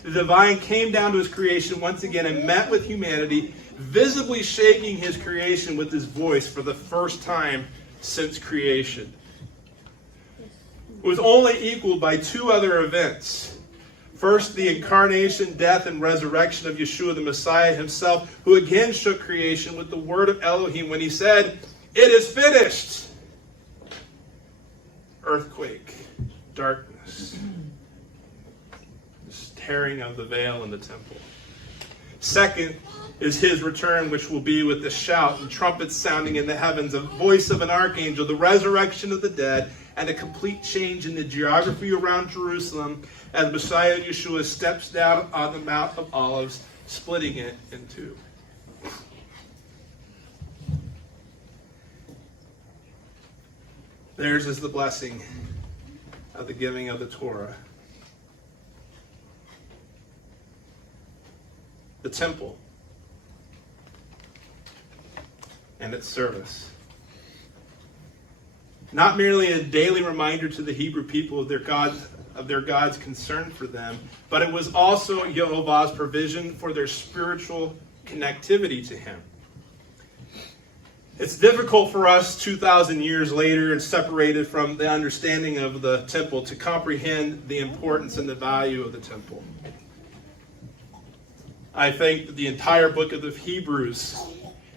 The divine came down to his creation once again and met with humanity, visibly shaking his creation with his voice for the first time since creation. It was only equaled by two other events. First, the incarnation, death, and resurrection of Yeshua the Messiah himself, who again shook creation with the word of Elohim when he said, "It is finished." Earthquake, darkness, this tearing of the veil in the temple. Second is his return, which will be with the shout and trumpets sounding in the heavens, a voice of an archangel, the resurrection of the dead, and a complete change in the geography around Jerusalem as Messiah Yeshua steps down on the Mount of Olives, splitting it in two. Theirs is the blessing of the giving of the Torah. The temple and its service. Not merely a daily reminder to the Hebrew people of their God's concern for them, but it was also Jehovah's provision for their spiritual connectivity to him. It's difficult for us 2,000 years later and separated from the understanding of the temple to comprehend the importance and the value of the temple. I think that the entire book of the Hebrews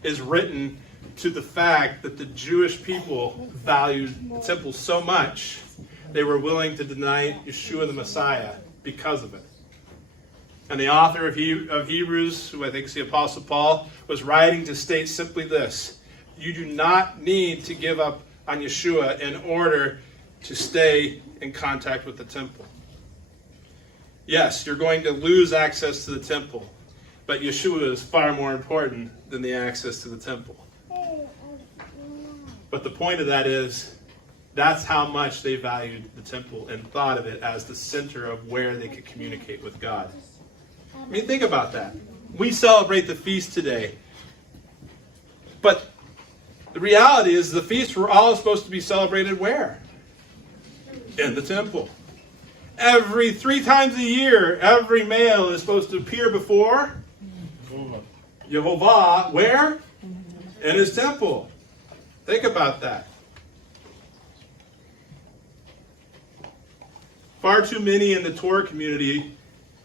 is written to the fact that the Jewish people valued the temple so much they were willing to deny Yeshua the Messiah because of it. And the author of Hebrews, who I think is the Apostle Paul, was writing to state simply this: you do not need to give up on Yeshua in order to stay in contact with the temple. Yes, you're going to lose access to the temple, but Yeshua is far more important than the access to the temple. But the point of that is, that's how much they valued the temple and thought of it as the center of where they could communicate with God. I mean, think about that. We celebrate the feast today. But the reality is the feasts were all supposed to be celebrated where? In the temple. Every 3 times a year, every male is supposed to appear before Yehovah. Where? In his temple. Think about that. Far too many in the Torah community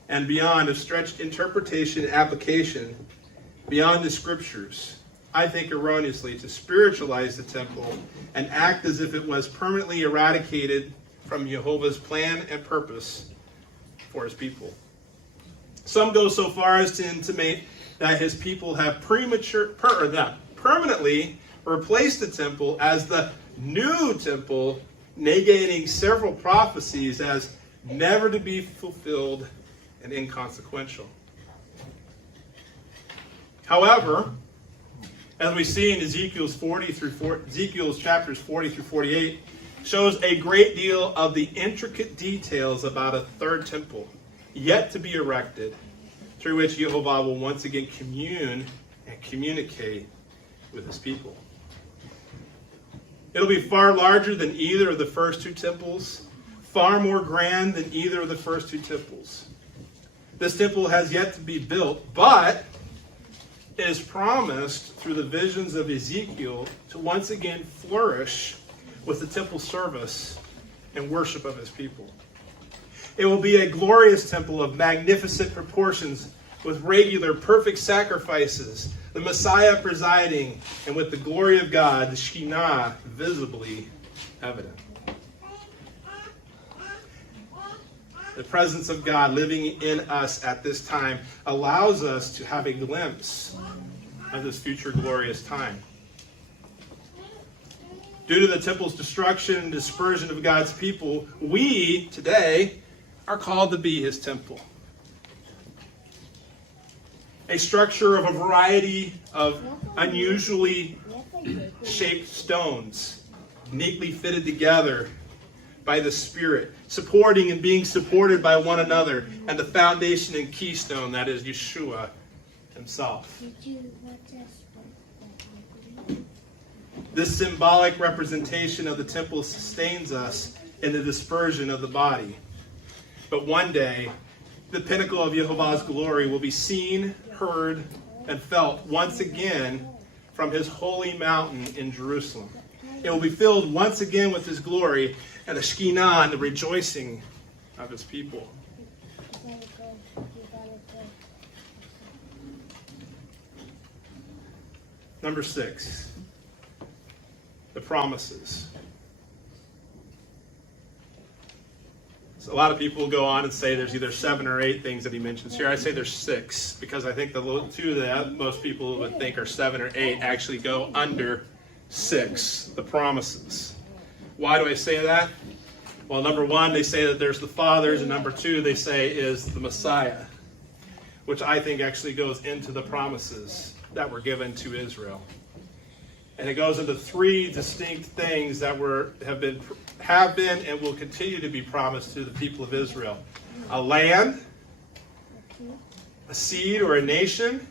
and beyond have stretched interpretation and application beyond the scriptures, I think erroneously, to spiritualize the temple and act as if it was permanently eradicated from Jehovah's plan and purpose for his people. Some go so far as to intimate that his people have permanently replaced the temple as the new temple, negating several prophecies as never to be fulfilled and inconsequential. However, as we see in Ezekiel's chapters 40 through 48, shows a great deal of the intricate details about a third temple yet to be erected, through which Yehovah will once again commune and communicate with his people. It'll be far larger than either of the first 2 temples, far more grand than either of the first 2 temples. This temple has yet to be built, but is promised through the visions of Ezekiel to once again flourish with the temple service and worship of his people. It will be a glorious temple of magnificent proportions with regular perfect sacrifices, the Messiah presiding, and with the glory of God, the Shekinah, visibly evident. the presence of God living in us at this time allows us to have a glimpse of this future glorious time. Due to the temple's destruction and dispersion of God's people, we today are called to be his temple. A structure of a variety of unusually shaped stones, neatly fitted together by the Spirit, supporting and being supported by one another, and the foundation and keystone, that is Yeshua himself. This symbolic representation of the temple sustains us in the dispersion of the body. But one day, the pinnacle of Yehovah's glory will be seen, heard, and felt once again from his holy mountain in Jerusalem. It will be filled once again with his glory and the Shekinah and the rejoicing of his people. Number 6. The promises. So a lot of people go on and say there's either 7 or 8 things that he mentions here. I say there's 6 because I think the 2 that most people would think are 7 or 8 actually go under 6, the promises. Why do I say that? Well, number 1, they say that there's the fathers, and number 2, they say is the Messiah, which I think actually goes into the promises that were given to Israel. And it goes into 3 distinct things that have been and will continue to be promised to the people of Israel. A land, a seed or a nation,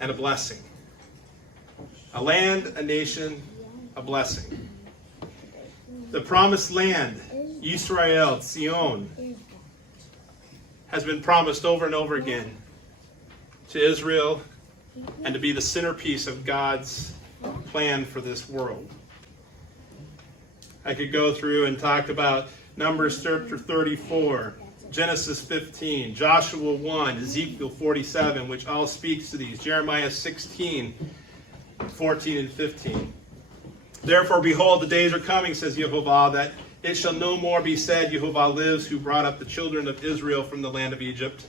and a blessing. A land, a nation, a blessing. The promised land, Yisrael, Zion, has been promised over and over again to Israel and to be the centerpiece of God's plan for this world. I could go through and talk about Numbers chapter 34, Genesis 15, Joshua 1, Ezekiel 47, which all speaks to these, Jeremiah 16, 14 and 15. Therefore, behold, the days are coming, says Yehovah, that it shall no more be said, Yehovah lives, who brought up the children of Israel from the land of Egypt.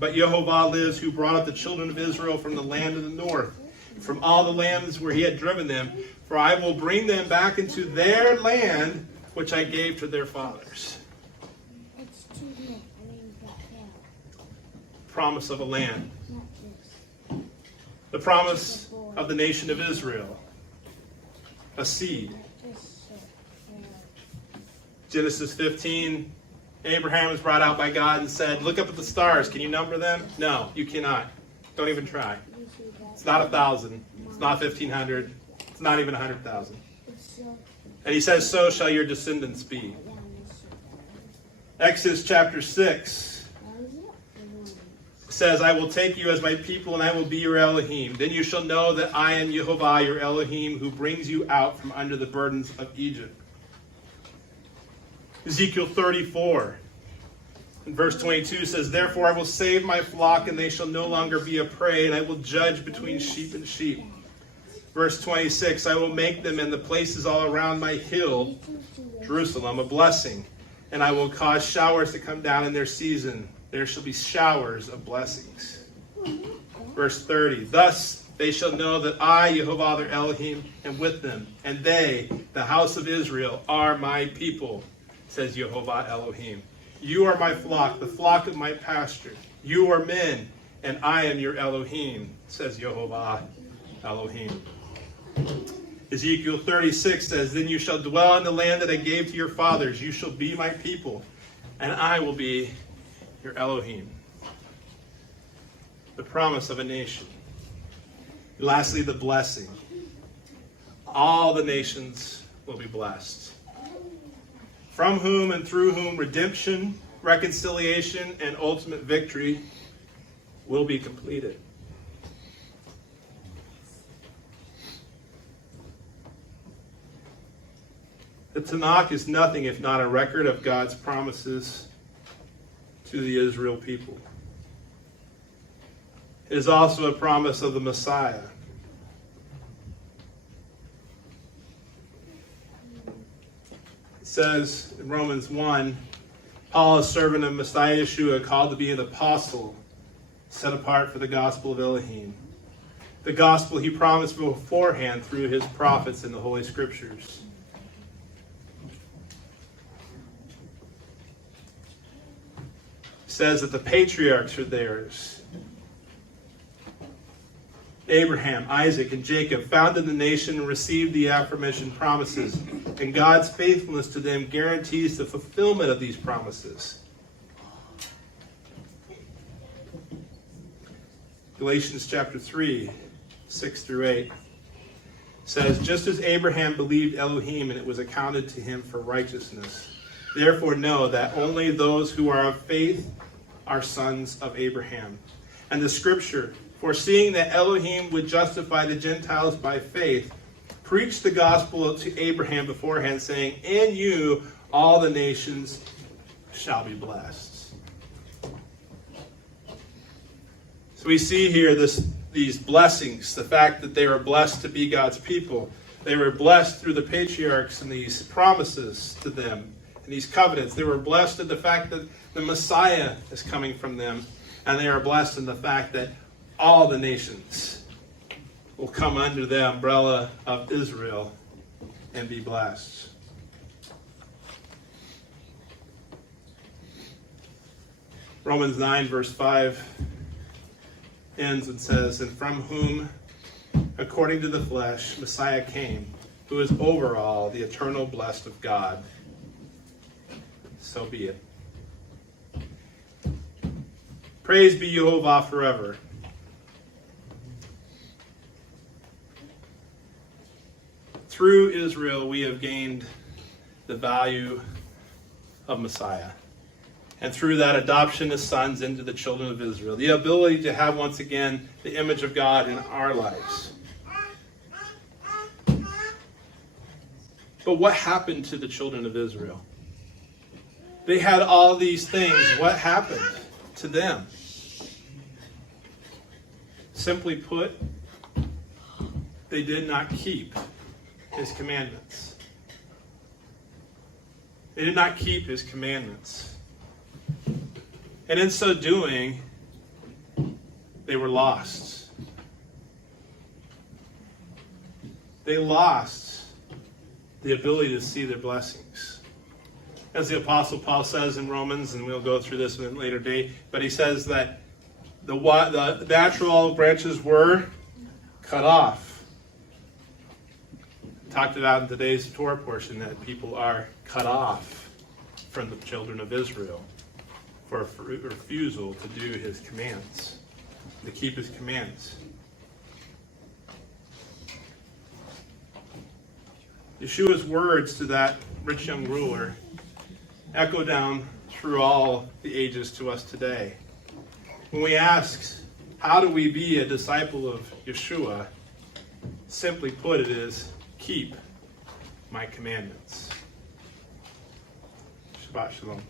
But Yehovah lives, who brought up the children of Israel from the land of the north, from all the lands where he had driven them. For I will bring them back into their land, which I gave to their fathers. Promise of a land. The promise of the nation of Israel. A seed. Genesis 15, Abraham was brought out by God and said, look up at the stars. Can you number them? No, you cannot. Don't even try. It's not 1,000. It's not 1,500. It's not even 100,000. And he says, so shall your descendants be. Exodus chapter 6 says, I will take you as my people and I will be your Elohim. Then you shall know that I am Yehovah, your Elohim, who brings you out from under the burdens of Egypt. Ezekiel 34 and verse 22 says, therefore I will save my flock, and they shall no longer be a prey, and I will judge between sheep and sheep. Verse 26, I will make them in the places all around my hill, Jerusalem, a blessing, and I will cause showers to come down in their season. There shall be showers of blessings. Verse 30, thus they shall know that I, Yehovah, their Elohim, am with them, and they, the house of Israel, are my people, says Yehovah Elohim. You are my flock, the flock of my pasture. You are men, and I am your Elohim, says Yehovah Elohim. Ezekiel 36 says, then you shall dwell in the land that I gave to your fathers. You shall be my people, and I will be your Elohim. The promise of a nation. Lastly, the blessing. All the nations will be blessed. From whom and through whom redemption, reconciliation, and ultimate victory will be completed. The Tanakh is nothing if not a record of God's promises to the Israel people. It is also a promise of the Messiah. It says in Romans 1, Paul, a servant of Messiah Yeshua, called to be an apostle, set apart for the gospel of Elohim. The gospel he promised beforehand through his prophets in the Holy Scriptures. It says that the patriarchs are theirs. Abraham, Isaac, and Jacob founded the nation and received the aforementioned promises, and God's faithfulness to them guarantees the fulfillment of these promises. Galatians chapter 3, 6 through 8 says, just as Abraham believed Elohim and it was accounted to him for righteousness, therefore know that only those who are of faith are sons of Abraham. And the scripture, foreseeing that Elohim would justify the Gentiles by faith, preached the gospel to Abraham beforehand, saying, in you all the nations shall be blessed. So we see here these blessings, the fact that they were blessed to be God's people. They were blessed through the patriarchs and these promises to them and these covenants. They were blessed in the fact that the Messiah is coming from them. And they are blessed in the fact that all the nations will come under the umbrella of Israel and be blessed. Romans 9 verse 5 ends and says, and from whom, according to the flesh, Messiah came, who is over all, the eternal blessed of God. So be it. Praise be Jehovah forever. Through Israel, we have gained the value of Messiah. And through that adoption as sons into the children of Israel, the ability to have once again the image of God in our lives. But what happened to the children of Israel? They had all these things. What happened to them? Simply put, they did not keep his commandments. They did not keep his commandments. And in so doing, they were lost. They lost the ability to see their blessings. As the Apostle Paul says in Romans, and we'll go through this in a later date, but he says that the natural branches were cut off. Talked about in today's Torah portion that people are cut off from the children of Israel for refusal to do his commands, to keep his commands. Yeshua's words to that rich young ruler echo down through all the ages to us today. When we ask, how do we be a disciple of Yeshua? Simply put, it is, keep my commandments. Shabbat shalom.